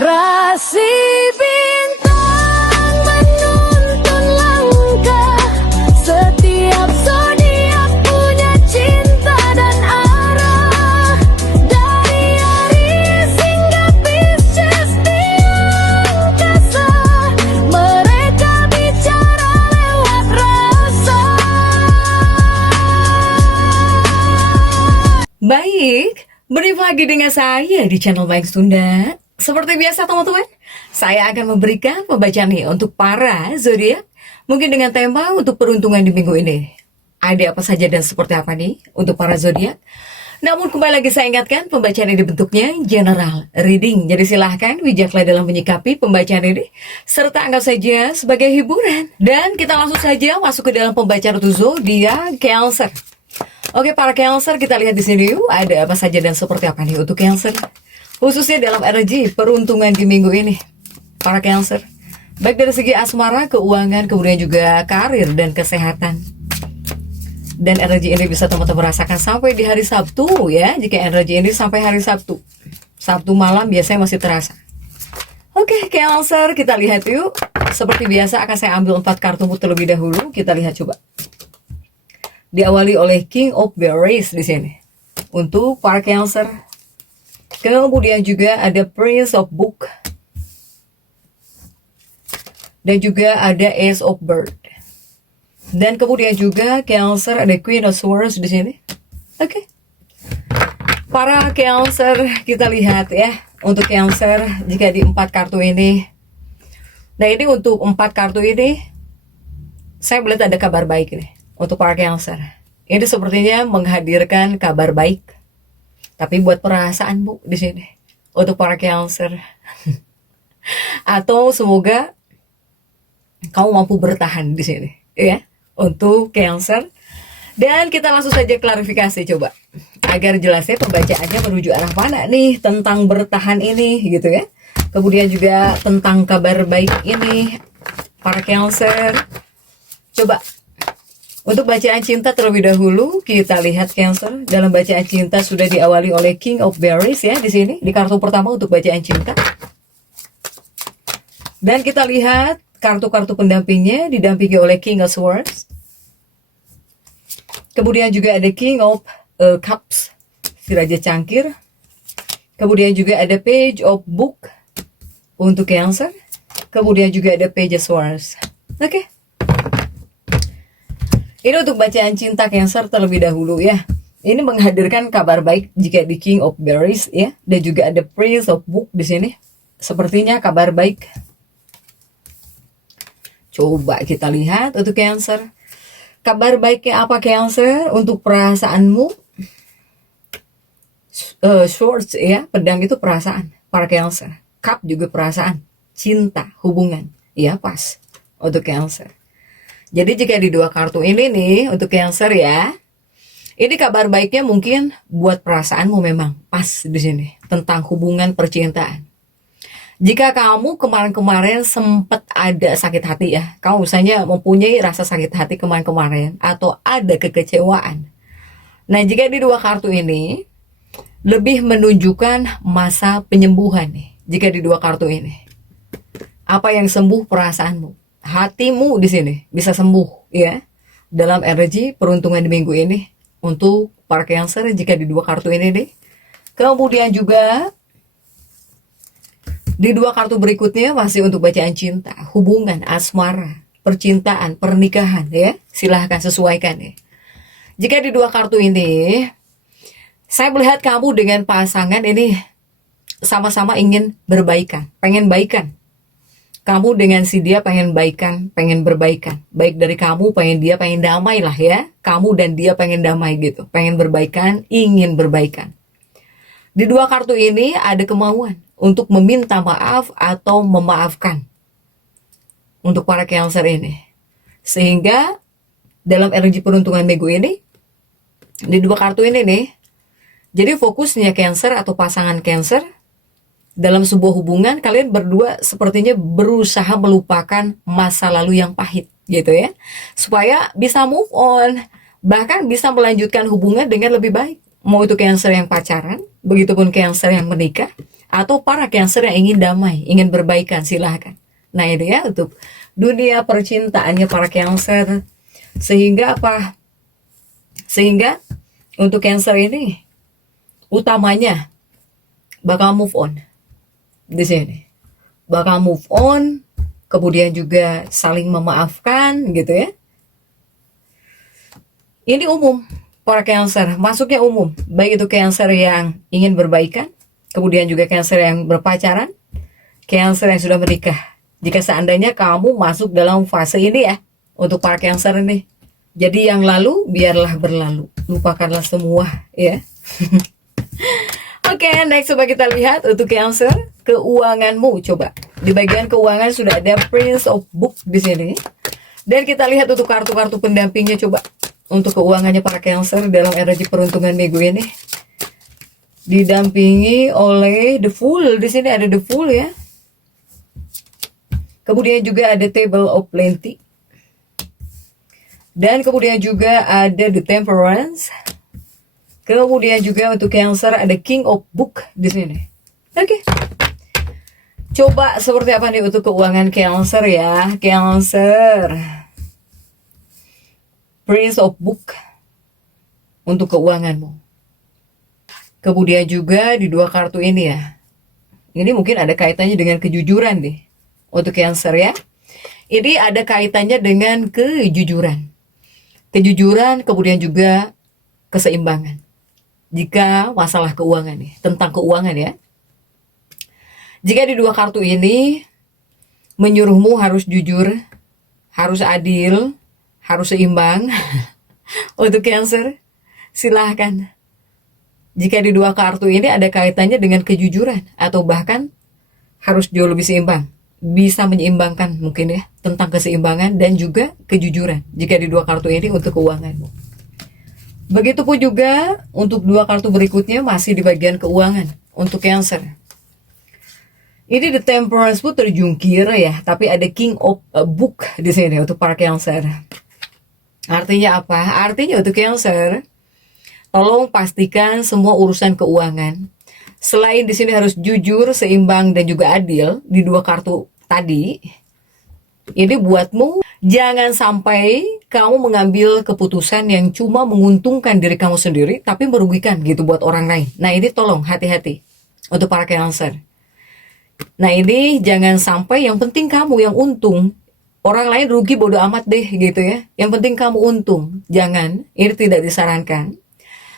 Rasi bintang menuntun langkah, setiap zodiak punya cinta dan arah. Dari Aries hingga Pisces di angkasa, mereka bicara lewat rasa. Baik, berjumpa lagi dengan saya di channel Baik Sunda. Seperti biasa teman-teman, saya akan memberikan pembacaan nih untuk para zodiak, mungkin dengan tema untuk peruntungan di minggu ini. Ada apa saja dan seperti apa nih untuk para zodiak? Namun kembali lagi saya ingatkan, pembacaan ini bentuknya general reading. Jadi silahkan bijaklah dalam menyikapi pembacaan ini, serta anggap saja sebagai hiburan. Dan kita langsung saja masuk ke dalam pembacaan untuk zodiak Cancer. Oke, para Cancer, kita lihat di sini yuk, ada apa saja dan seperti apa nih untuk Cancer. Khususnya dalam energi peruntungan di minggu ini, para Cancer. Baik dari segi asmara, keuangan, kemudian juga karir dan kesehatan. Dan energi ini bisa teman-teman rasakan sampai di hari Sabtu ya. Jika energi ini sampai hari Sabtu, Sabtu malam biasanya masih terasa. Oke, Cancer, kita lihat yuk. Seperti biasa akan saya ambil 4 kartu terlebih dahulu. Kita lihat coba. Diawali oleh King of Berries di sini. Untuk para Cancer. Kemudian juga ada Prince of Book. Dan juga ada Ace of Bird. Dan kemudian juga Cancer ada Queen of Swords di sini. Oke. Para Cancer, kita lihat ya. Untuk Cancer, jika di 4 kartu ini. Nah ini untuk 4 kartu ini, saya melihat ada kabar baik nih. Untuk para Cancer. Ini sepertinya menghadirkan kabar baik. Tapi buat perasaan Bu di sini untuk para Cancer. Atau semoga kamu mampu bertahan di sini ya untuk Cancer. Dan kita langsung saja klarifikasi coba agar jelasnya pembacaannya menuju arah mana nih tentang bertahan ini gitu ya. Kemudian juga tentang kabar baik ini para Cancer. Coba untuk bacaan cinta terlebih dahulu, kita lihat Cancer. Dalam bacaan cinta sudah diawali oleh King of Berries ya di sini di kartu pertama untuk bacaan cinta. Dan kita lihat kartu-kartu pendampingnya didampingi oleh King of Swords. Kemudian juga ada King of Cups, si Raja Cangkir. Kemudian juga ada Page of Book untuk Cancer. Kemudian juga ada Page of Swords. Oke. Ini untuk bacaan cinta Cancer terlebih dahulu ya. Ini menghadirkan kabar baik jika di King of Berries ya, dan juga ada Prince of Book di sini. Sepertinya kabar baik. Coba kita lihat untuk Cancer. Kabar baiknya apa Cancer untuk perasaanmu? Swords ya, pedang itu perasaan para Cancer. Cup juga perasaan, cinta, hubungan. Ya pas untuk Cancer. Jadi jika di 2 kartu ini nih untuk Cancer ya, ini kabar baiknya mungkin buat perasaanmu memang pas di sini tentang hubungan percintaan. Jika kamu kemarin-kemarin sempat ada sakit hati ya, kamu misalnya mempunyai rasa sakit hati kemarin-kemarin atau ada kekecewaan. Nah jika di 2 kartu ini lebih menunjukkan masa penyembuhan nih. Jika di 2 kartu ini, apa yang sembuh perasaanmu? Hatimu di sini bisa sembuh ya dalam energi peruntungan di minggu ini untuk para Cancer jika di 2 kartu ini nih. Kemudian juga di 2 kartu berikutnya masih untuk bacaan cinta, hubungan, asmara, percintaan, pernikahan ya. Silahkan sesuaikan ya. Jika di 2 kartu ini, saya melihat kamu dengan pasangan ini sama-sama ingin berbaikan, pengen baikan. Kamu dengan si dia pengen baikan, pengen berbaikan. Baik dari kamu, pengen dia, pengen damai lah ya. Kamu dan dia pengen damai gitu. Pengen berbaikan, ingin berbaikan. Di 2 kartu ini ada kemauan untuk meminta maaf atau memaafkan. Untuk para Cancer ini. Sehingga dalam energi peruntungan minggu ini, di 2 kartu ini nih, jadi fokusnya Cancer atau pasangan Cancer, dalam sebuah hubungan kalian berdua sepertinya berusaha melupakan masa lalu yang pahit gitu ya, supaya bisa move on, bahkan bisa melanjutkan hubungan dengan lebih baik. Mau itu Cancer yang pacaran, begitupun Cancer yang menikah, atau para Cancer yang ingin damai, ingin berbaikan, silahkan. Nah itu ya untuk dunia percintaannya para Cancer. Sehingga apa? Sehingga untuk Cancer ini utamanya bakal move on di sini. Bakal move on, kemudian juga saling memaafkan gitu ya. Ini umum para Cancer, masuknya umum. Baik itu Cancer yang ingin berbaikan, kemudian juga Cancer yang berpacaran, Cancer yang sudah menikah. Jika seandainya kamu masuk dalam fase ini ya, untuk para Cancer ini. Jadi yang lalu biarlah berlalu, lupakanlah semua ya. Oke, next coba kita lihat untuk Cancer, keuanganmu coba. Di bagian keuangan sudah ada Prince of Book di sini. Dan kita lihat untuk kartu-kartu pendampingnya coba. Untuk keuangannya para Cancer dalam energi peruntungan minggu ini. Didampingi oleh The Fool. Di sini ada The Fool ya. Kemudian juga ada Table of Plenty. Dan kemudian juga ada The Temperance. Kemudian juga untuk Cancer ada King of Book di sini. Oke. Coba seperti apa nih untuk keuangan Cancer ya. Cancer. Prince of Book untuk keuanganmu. Kemudian juga di dua kartu ini ya. Ini mungkin ada kaitannya dengan kejujuran nih. Untuk Cancer ya. Ini ada kaitannya dengan kejujuran. Kejujuran kemudian juga keseimbangan. Jika masalah keuangan nih, tentang keuangan ya. Jika di dua kartu ini menyuruhmu harus jujur, harus adil, harus seimbang untuk Cancer, silahkan. Jika di dua kartu ini ada kaitannya dengan kejujuran atau bahkan harus jauh lebih seimbang, bisa menyeimbangkan mungkin ya tentang keseimbangan dan juga kejujuran jika di dua kartu ini untuk keuanganmu. Begitupun juga untuk dua kartu berikutnya masih di bagian keuangan untuk Cancer. Ini The Temperance pun terjungkir ya, tapi ada King of Book di sini untuk para Cancer. Artinya apa? Artinya untuk Cancer, tolong pastikan semua urusan keuangan. Selain di sini harus jujur, seimbang dan juga adil di dua kartu tadi. Ini buatmu jangan sampai kamu mengambil keputusan yang cuma menguntungkan diri kamu sendiri tapi merugikan gitu buat orang lain. Nah, ini tolong hati-hati untuk para Cancer. Nah, ini jangan sampai yang penting kamu yang untung. Orang lain rugi bodo amat deh gitu ya. Yang penting kamu untung. Jangan, ini tidak disarankan.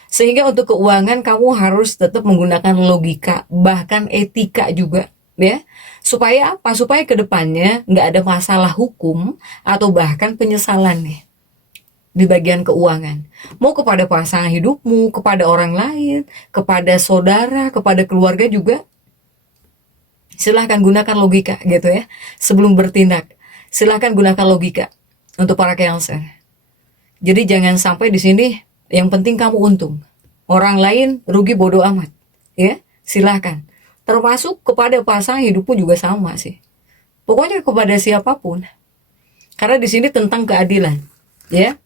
Sehingga untuk keuangan kamu harus tetap menggunakan logika, bahkan etika juga ya. Supaya apa? Supaya kedepannya nggak ada masalah hukum atau bahkan penyesalan nih di bagian keuangan. Mau kepada pasangan hidupmu, kepada orang lain, kepada saudara, kepada keluarga juga. Silahkan gunakan logika gitu ya. Sebelum bertindak, silahkan gunakan logika untuk para Cancer. Jadi jangan sampai di sini yang penting kamu untung. Orang lain rugi bodo amat. Ya, silahkan. Termasuk kepada pasangan hidupmu juga sama sih. Pokoknya kepada siapapun. Karena di sini tentang keadilan. Ya.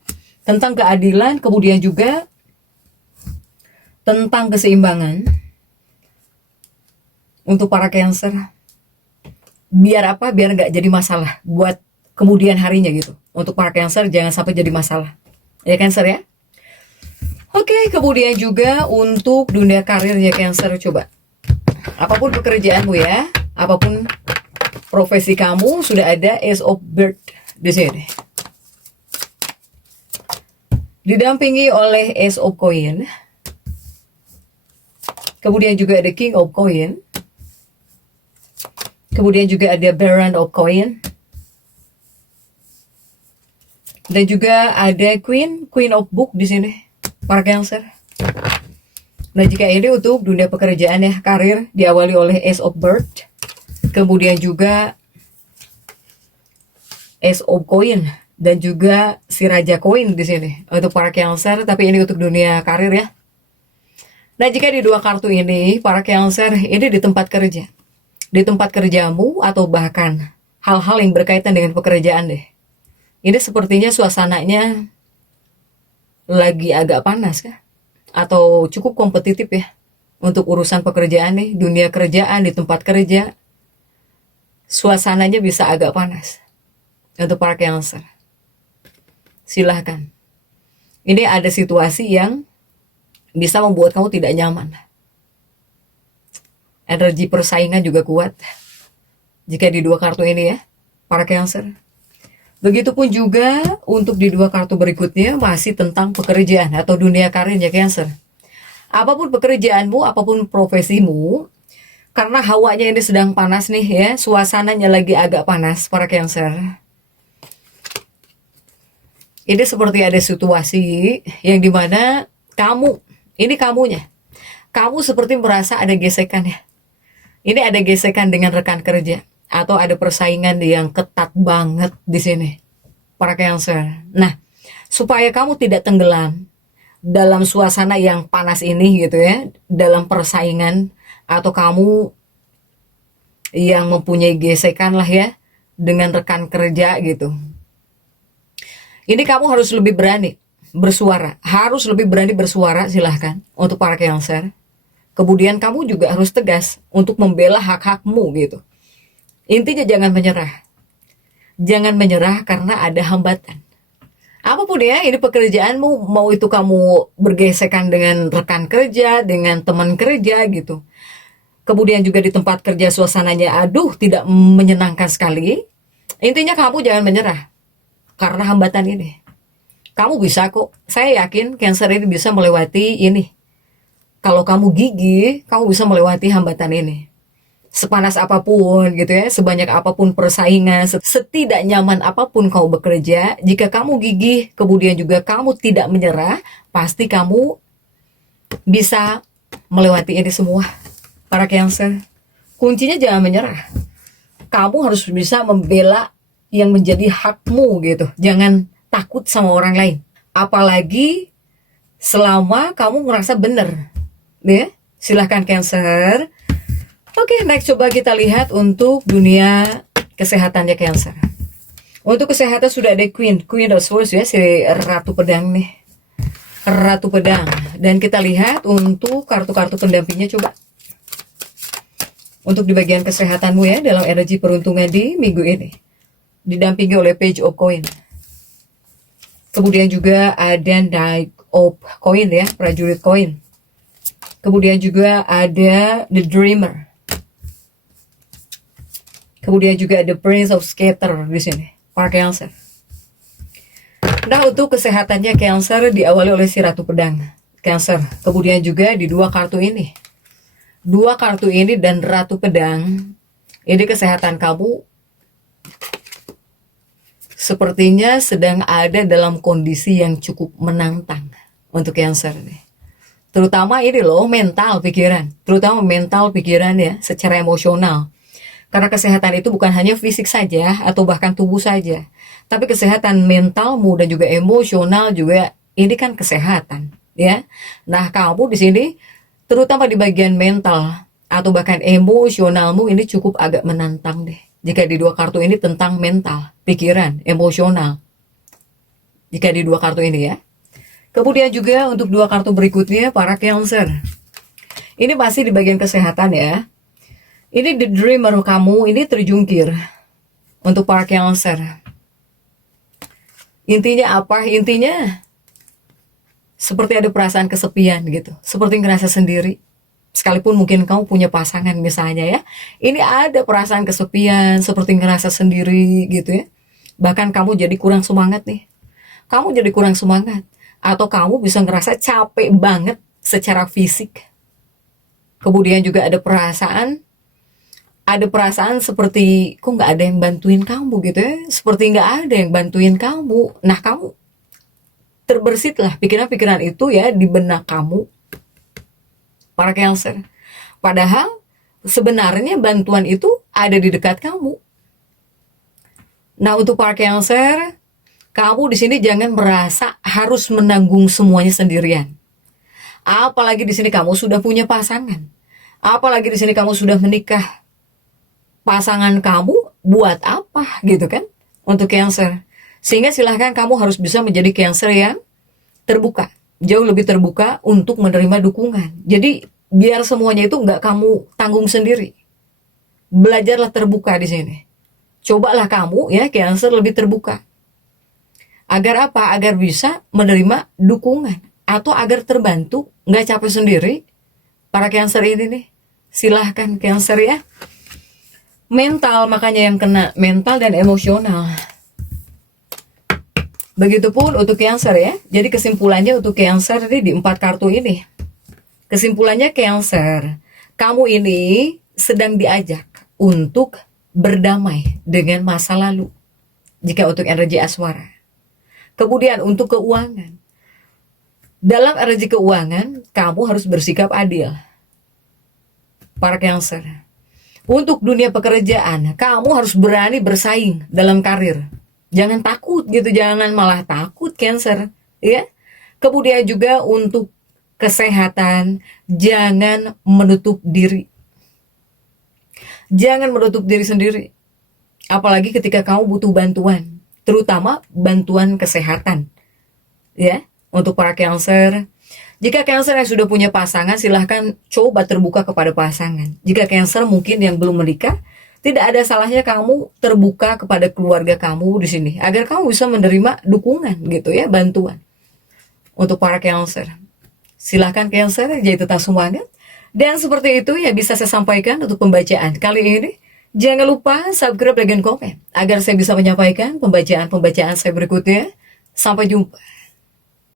Tentang keadilan, kemudian juga tentang keseimbangan. Untuk para Cancer. Biar apa? Biar nggak jadi masalah buat kemudian harinya gitu. Untuk para Cancer jangan sampai jadi masalah. Ya Cancer ya. Oke, kemudian juga untuk dunia karirnya Cancer coba. Apapun pekerjaanmu ya, apapun profesi kamu sudah ada Ace of Bird di sini. Didampingi oleh Ace of Coin. Kemudian juga ada King of Coin. Kemudian juga ada Baron of Coin. Dan juga ada Queen of Book di sini. Para Cancer. Nah, jika ini untuk dunia pekerjaan ya, karir diawali oleh Ace of Bird. Kemudian juga Ace of Coin dan juga si Raja Koin di sini untuk para Cancer, tapi ini untuk dunia karir ya. Nah, jika di dua kartu ini para Cancer ini di tempat kerja. Di tempat kerjamu atau bahkan hal-hal yang berkaitan dengan pekerjaan deh. Ini sepertinya suasananya lagi agak panas kah? Atau cukup kompetitif ya untuk urusan pekerjaan nih, dunia kerjaan, di tempat kerja, suasananya bisa agak panas. Untuk para Cancer, silahkan. Ini ada situasi yang bisa membuat kamu tidak nyaman. Energi persaingan juga kuat jika di dua kartu ini ya, para Cancer. Begitupun juga untuk di dua kartu berikutnya masih tentang pekerjaan atau dunia karir ya Cancer. Apapun pekerjaanmu, apapun profesimu, karena hawanya ini sedang panas nih ya, suasananya lagi agak panas para Cancer. Ini seperti ada situasi yang dimana kamu, ini kamunya, kamu seperti merasa ada gesekan ya. Ini ada gesekan dengan rekan kerja atau ada persaingan yang ketat banget di sini, para Cancer. Nah, supaya kamu tidak tenggelam dalam suasana yang panas ini gitu ya, dalam persaingan atau kamu yang mempunyai gesekan lah ya dengan rekan kerja gitu. Ini kamu harus lebih berani bersuara, harus lebih berani bersuara silahkan untuk para Cancer. Kemudian kamu juga harus tegas untuk membela hak-hakmu gitu. Intinya jangan menyerah. Jangan menyerah karena ada hambatan. Apapun ya, ini pekerjaanmu, mau itu kamu bergesekan dengan rekan kerja, dengan teman kerja gitu. Kemudian juga di tempat kerja suasananya aduh tidak menyenangkan sekali. Intinya kamu jangan menyerah. Karena hambatan ini, kamu bisa kok. Saya yakin Cancer ini bisa melewati ini. Kalau kamu gigih, kamu bisa melewati hambatan ini. Sepanas apapun gitu ya, sebanyak apapun persaingan, setidak nyaman apapun kamu bekerja, jika kamu gigih, kemudian juga kamu tidak menyerah, pasti kamu bisa melewati ini semua. Para Cancer, kuncinya jangan menyerah. Kamu harus bisa membela yang menjadi hakmu gitu. Jangan takut sama orang lain. Apalagi selama kamu merasa benar. Ya, silahkan Cancer. Oke, next coba kita lihat untuk dunia kesehatannya Cancer. Untuk kesehatan sudah ada Queen of Swords ya, si Ratu Pedang nih. Ratu Pedang. Dan kita lihat untuk kartu-kartu pendampingnya coba. Untuk di bagian kesehatanmu ya, dalam energi peruntungan di minggu ini. Didampingi oleh Page of Coin. Kemudian juga ada Knight of Coin ya, prajurit koin. Kemudian juga ada The Dreamer. Kemudian juga ada Prince of Scatter di sini, para Cancer. Nah, untuk kesehatannya Cancer diawali oleh si Ratu Pedang, Cancer. Kemudian juga di dua kartu ini. Dua kartu ini dan Ratu Pedang, ini kesehatan kamu sepertinya sedang ada dalam kondisi yang cukup menantang untuk Cancer nih. Terutama ini loh, mental pikiran. Terutama mental pikiran ya, secara emosional. Karena kesehatan itu bukan hanya fisik saja atau bahkan tubuh saja. Tapi kesehatan mentalmu dan juga emosional juga, ini kan kesehatan ya. Nah, kamu di sini terutama di bagian mental atau bahkan emosionalmu ini cukup agak menantang deh. Jika di dua kartu ini tentang mental, pikiran, emosional. Jika di dua kartu ini ya. Kemudian juga untuk dua kartu berikutnya para Cancer. Ini masih di bagian kesehatan ya. Ini The Dreamer kamu ini terjungkir untuk para Cancer. Intinya apa? Intinya seperti ada perasaan kesepian gitu. Seperti ngerasa sendiri. Sekalipun mungkin kamu punya pasangan misalnya ya, ini ada perasaan kesepian, seperti ngerasa sendiri gitu ya. Bahkan kamu jadi kurang semangat nih. Kamu jadi kurang semangat. Atau kamu bisa ngerasa capek banget secara fisik. Kemudian juga ada perasaan seperti kok nggak ada yang bantuin kamu gitu ya. Seperti nggak ada yang bantuin kamu. Nah, kamu terbersitlah pikiran-pikiran itu ya di benak kamu, para Cancer. Padahal sebenarnya bantuan itu ada di dekat kamu. Nah, untuk para Cancer, kamu di sini jangan merasa harus menanggung semuanya sendirian. Apalagi di sini kamu sudah punya pasangan. Apalagi di sini kamu sudah menikah. Pasangan kamu buat apa gitu kan? Untuk Cancer. Sehingga silahkan kamu harus bisa menjadi Cancer yang terbuka. Jauh lebih terbuka untuk menerima dukungan. Jadi biar semuanya itu nggak kamu tanggung sendiri. Belajarlah terbuka di sini. Cobalah kamu ya Cancer lebih terbuka. Agar apa? Agar bisa menerima dukungan atau agar terbantu, nggak capek sendiri. Para Cancer ini nih, silahkan Cancer ya. Mental, makanya yang kena mental dan emosional. Begitupun untuk Cancer ya. Jadi kesimpulannya untuk Cancer ini di 4 kartu ini. Kesimpulannya Cancer, kamu ini sedang diajak untuk berdamai dengan masa lalu. Jika untuk energi asmara. Kemudian untuk keuangan. Dalam energi keuangan, kamu harus bersikap adil. Para Cancer. Untuk dunia pekerjaan, kamu harus berani bersaing dalam karir. Jangan takut gitu, jangan malah takut Cancer, ya. Kemudian juga untuk kesehatan, jangan menutup diri. Jangan menutup diri sendiri. Apalagi ketika kamu butuh bantuan, terutama bantuan kesehatan. Ya, untuk para Cancer. Jika Cancer yang sudah punya pasangan, silahkan coba terbuka kepada pasangan. Jika Cancer mungkin yang belum menikah, tidak ada salahnya kamu terbuka kepada keluarga kamu di sini, agar kamu bisa menerima dukungan gitu ya, bantuan. Untuk para Cancer, silahkan Cancer, jadi tetap semangat. Dan seperti itu ya bisa saya sampaikan untuk pembacaan kali ini. Jangan lupa subscribe, like, dan komen agar saya bisa menyampaikan pembacaan-pembacaan saya berikutnya. Sampai jumpa.